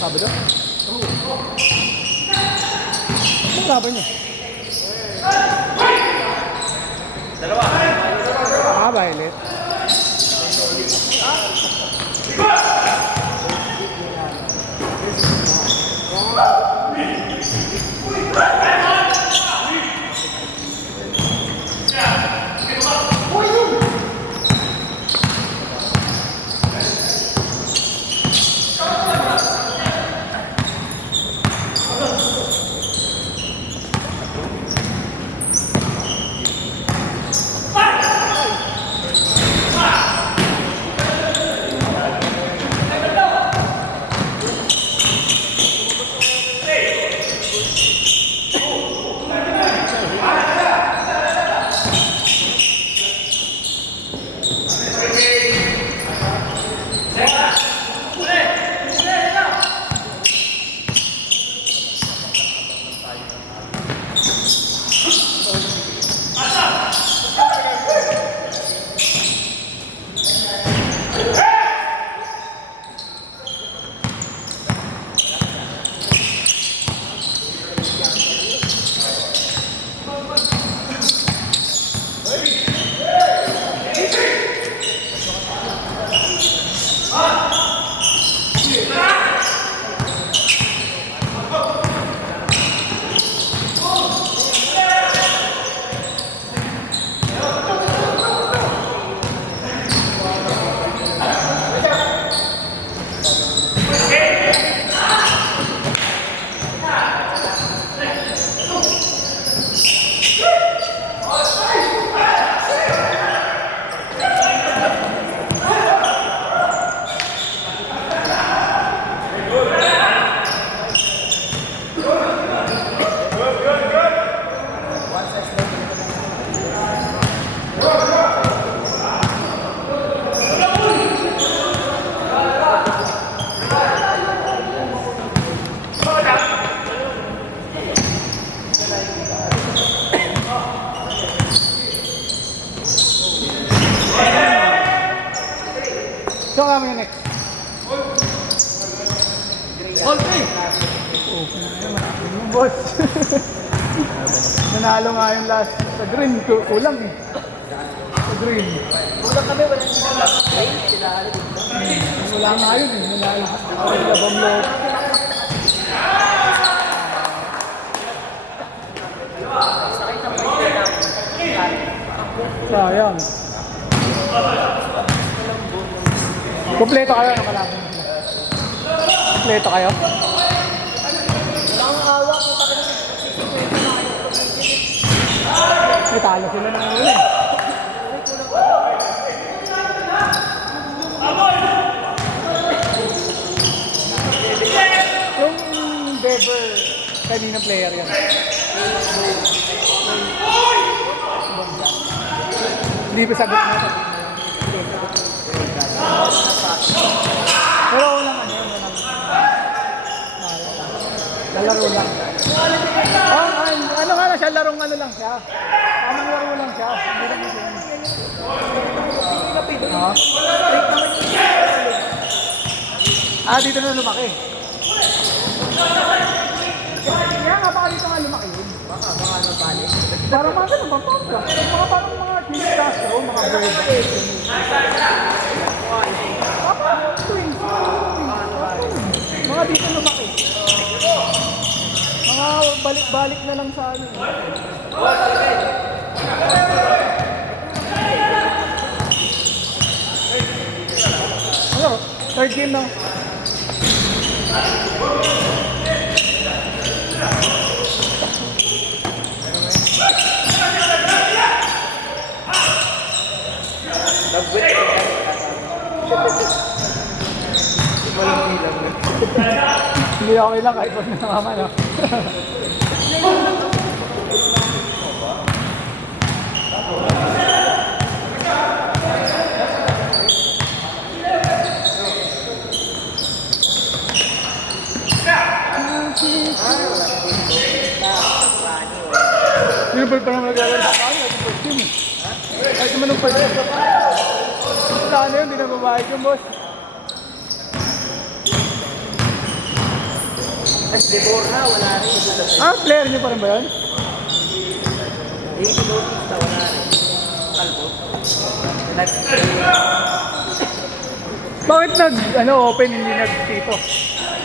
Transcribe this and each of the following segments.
Sabado? Anong laban niya? Dalawa. Violet. So kami next. All three. Oh, yung boss. Nanalo nga yung last sa green. Kulang eh. Sa green. Kulang kami, walang sinalang. Ay, sinahali. Wala nga yun eh. Nanalo. Labang loob. Sakit ang pwede namin. Sayang. Kompleto kayo, nakalaban sila. Kompleto kayo? Wala kang hawak, kung bakit May talo sila ng ulo eh. Yung Bever, kaninang player yan. Hindi pa sagot na. Pero walang ano yun, walang lalaro lang. Ano nga lang siya, larong ano lang siya. Tamang laro lang siya. Hindi lang siya. Dito na lumaki. Kaya nga baka dito nga lumaki yun. baka nabali. Parang mga ganun, mga pangka. Parang mga Chili Castro, mga Verba. Twins. Mga dito lumaki. Mga balik-balik na lang sa ano. Ano? Third game na. Nag-wait ko walang bilang. Hindi ako ilang kahit pag nakama na. Sinubal pa naman naglalaro sa kanya, yung first team eh. Kahit naman nung first team. Wala na yun, hindi na babayad yung boss. Before na, wala rin. Player niyo pa rin ba yun? Hindi notice na wala rin. Kalbo. Bakit open, hindi nag-tito?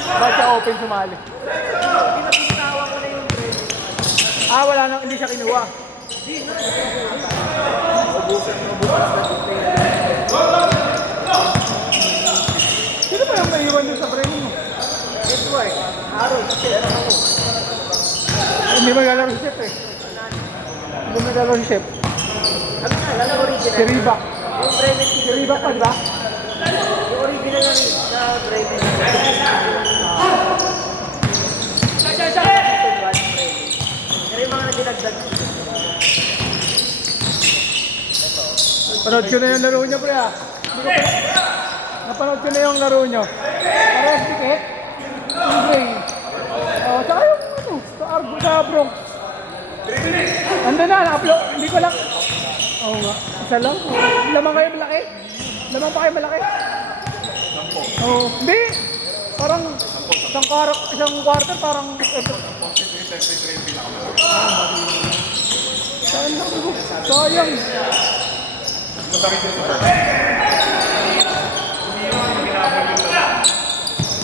Bakit siya open sumali? Pinapitawa ko na yung bread. Wala nang, hindi siya kinuha. Ubusan na display. Sino ba yung naiwan doon sa training mo? Edward, Harold, pero ako. Hindi maglalaro si Chef eh. Hindi maglalaro si Chef. Sabi na, lalo original. Si Riba. Yung Bremen Si Riba pa ba? yung original na Bremen. Pero yung mga nadinagdag. Panood ko na yung laro niya, pre ah. Napanood ko na yung laro niyo. Parehas dikit. Yung gray. Tsaka yung sa Argo sa Bronx. Andun na, na-upload. Hindi ko lang. Oo nga. Isa lang. Lamang kayo malaki? Lamang pa kayo malaki? Oo. Hindi. Parang isang quarter parang ito. Saan lang ko? Sayang.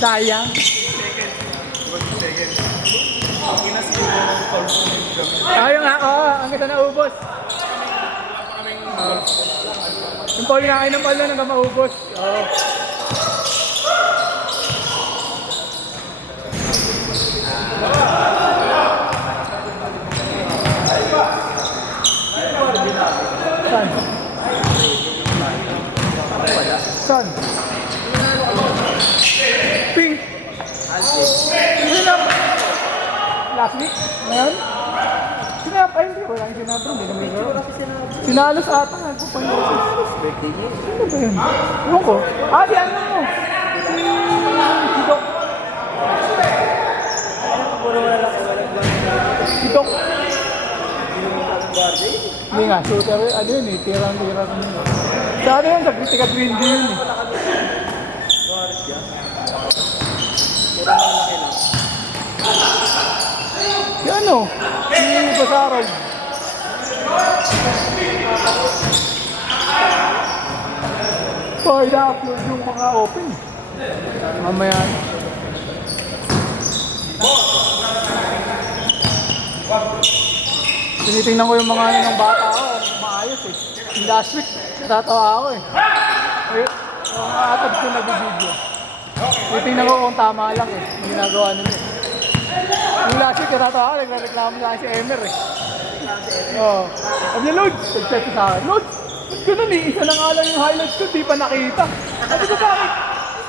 Sayang. Ayun nga, ang kita na ubos. Yung Paul na kayo ng Paul na hanggang maubos. Saan? Saan? Pink. Sinap. Last week? Ngayon? Sinap. Ay, hindi. Wala yung sinap. Hindi naman yun. Sinalos ata. Nagpapangyalos. Birthday niya. Ano ba yun? Ewan ko. Di ano mo. Si Doc. Puro wala lang. Si Doc. Birthday? Hindi nga. Shooter. Ano yun eh. Tira-tira ko yun. Sa ano yun? Sa Critica Green D yun eh. Si ano? Si Basarog. I-upload yung mga open. Mamaya. Tinitingnan ko yung mga ng bata ko. Maayos eh. Yung last week, natatawa ako eh. Ang atab ko nag-video. Titingnan ko kung tama lang eh. Yung ginagawa nila. Yung last week, katatawa, nagreklamo lang si Emer eh. Oo. Sabi niya, Lods! Nag-chat sa akin, Lods! Ba't ganun eh? Isa na nga lang yung highlights ko, di pa nakita. Sabi ko, bakit?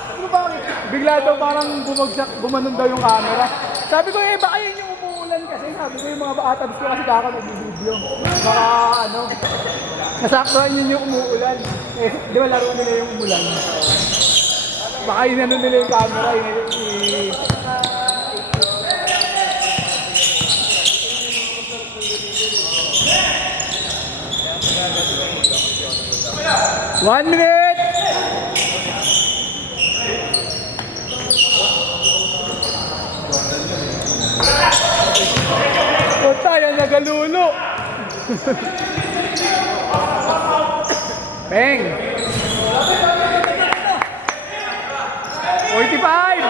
Sabi ko, bakit? Bigla daw parang bumagsak, gumanon daw yung camera. Sabi ko, eh, baka yun yung umuulan kasi. Sabi ko, yung mga atabs ko kasi kaka nag-video. Baka, ano, nasaktuhan yun yung umuulan. Eh, di ba laro nila yung umulan? Baka inano nila yung camera, One minute! Puta, yan nagalulo! Bang! 45!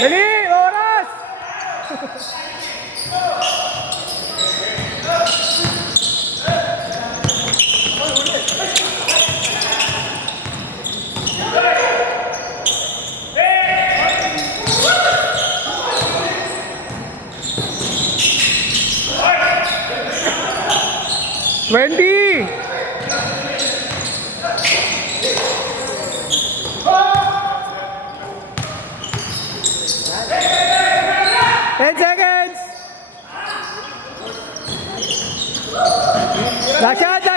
Dali! Oras! Twenty! Ten seconds! Last shot!